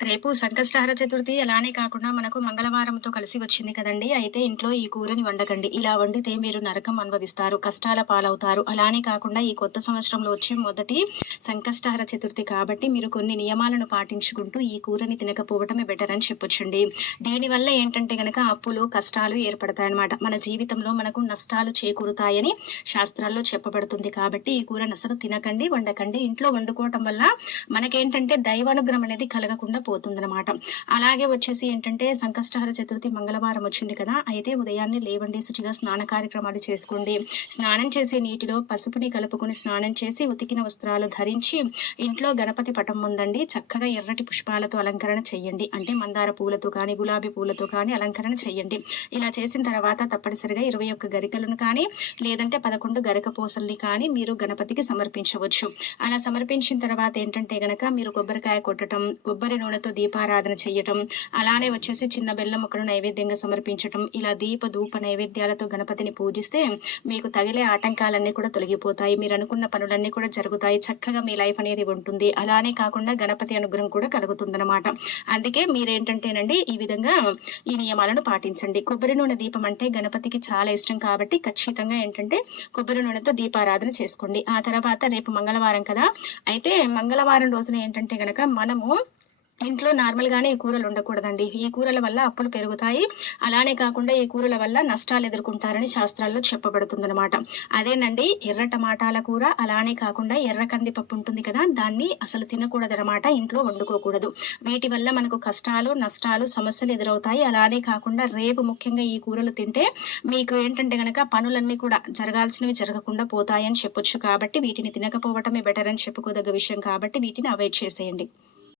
రేపు సంకష్టహర చతుర్థి అలానే కాకుండా మనకు మంగళవారంతో కలిసి వచ్చింది కదండి. అయితే ఇంట్లో ఈ కూరని వండకండి. ఇలా వండితే మీరు నరకం అనుభవిస్తారు కష్టాల పాలవుతారు. అలానే కాకుండా ఈ కొత్త సంవత్సరంలో వచ్చే మొదటి సంకష్టహర చతుర్థి కాబట్టి మీరు కొన్ని నియమాలను పాటించుకుంటూ ఈ కూరని తినకపోవటమే బెటర్ అని చెప్పొచ్చండి. దీనివల్ల ఏంటంటే గనక అప్పులు కష్టాలు ఏర్పడతాయన్నమాట. మన జీవితంలో మనకు నష్టాలు చేకూరుతాయని శాస్త్రాల్లో చెప్పబడుతుంది కాబట్టి ఈ కూరని అసలు తినకండి వండకండి. ఇంట్లో వండుకోవటం వల్ల మనకేంటంటే దైవానుగ్రహం అనేది కలగకుండా పోతుందన్నమాట. అలాగే వచ్చేసి ఏంటంటే సంకష్టహర చతుర్థి మంగళవారం వచ్చింది కదా అయితే ఉదయాన్నే లేవండి శుచిగా స్నాన కార్యక్రమాలు చేసుకోండి. స్నానం చేసే నీటిలో పసుపుని కలుపుకొని స్నానం చేసి ఉతికిన వస్త్రాలు ధరించి ఇంట్లో గణపతి పటం ముందండి చక్కగా ఎర్రటి పుష్పాలతో అలంకరణ చేయండి. అంటే మందార పూలతో కానీ గులాబీ పూలతో కానీ అలంకరణ చేయండి. ఇలా చేసిన తర్వాత తప్పనిసరిగా ఇరవై ఒక్క గరికలను కానీ లేదంటే పదకొండు గరిక పూసల్ని కానీ మీరు గణపతికి సమర్పించవచ్చు. అలా సమర్పించిన తర్వాత ఏంటంటే గనక మీరు కొబ్బరికాయ కొట్టడం కొబ్బరి నూనె నూనెతో దీపారాధన చేయటం అలానే వచ్చేసి చిన్న బెల్లం మొక్కను నైవేద్యంగా సమర్పించటం ఇలా దీప ధూప నైవేద్యాలతో గణపతిని పూజిస్తే మీకు తగిలే ఆటంకాలన్నీ కూడా తొలగిపోతాయి. మీరు అనుకున్న పనులన్నీ కూడా జరుగుతాయి. చక్కగా మీ లైఫ్ అనేది ఉంటుంది. అలానే కాకుండా గణపతి అనుగ్రహం కూడా కలుగుతుందన్నమాట. అందుకే మీరేంటంటేనండి ఈ విధంగా ఈ నియమాలను పాటించండి. కొబ్బరి నూనె దీపం అంటే గణపతికి చాలా ఇష్టం కాబట్టి ఖచ్చితంగా ఏంటంటే కొబ్బరి నూనెతో దీపారాధన చేసుకోండి. ఆ తర్వాత రేపు మంగళవారం కదా. అయితే మంగళవారం రోజున ఏంటంటే గనక మనము ఇంట్లో నార్మల్గానే ఈ కూరలు ఉండకూడదండి. ఈ కూరల వల్ల అప్పులు పెరుగుతాయి. అలానే కాకుండా ఈ కూరల వల్ల నష్టాలు ఎదుర్కొంటారని శాస్త్రాల్లో చెప్పబడుతుందనమాట అదేనండి ఎర్ర టమాటాల కూర అలానే కాకుండా ఎర్ర కందిపప్పు ఉంటుంది కదా దాన్ని అసలు తినకూడదనమాట ఇంట్లో వండుకోకూడదు. వీటి వల్ల మనకు కష్టాలు నష్టాలు సమస్యలు ఎదురవుతాయి. అలానే కాకుండా రేపు ముఖ్యంగా ఈ కూరలు తింటే మీకు ఏంటంటే కనుక పనులన్నీ కూడా జరగాల్సినవి జరగకుండా పోతాయని చెప్పొచ్చు కాబట్టి వీటిని తినకపోవటమే బెటర్ అని చెప్పుకోదగ్గ విషయం కాబట్టి వీటిని అవాయిడ్ చేసేయండి.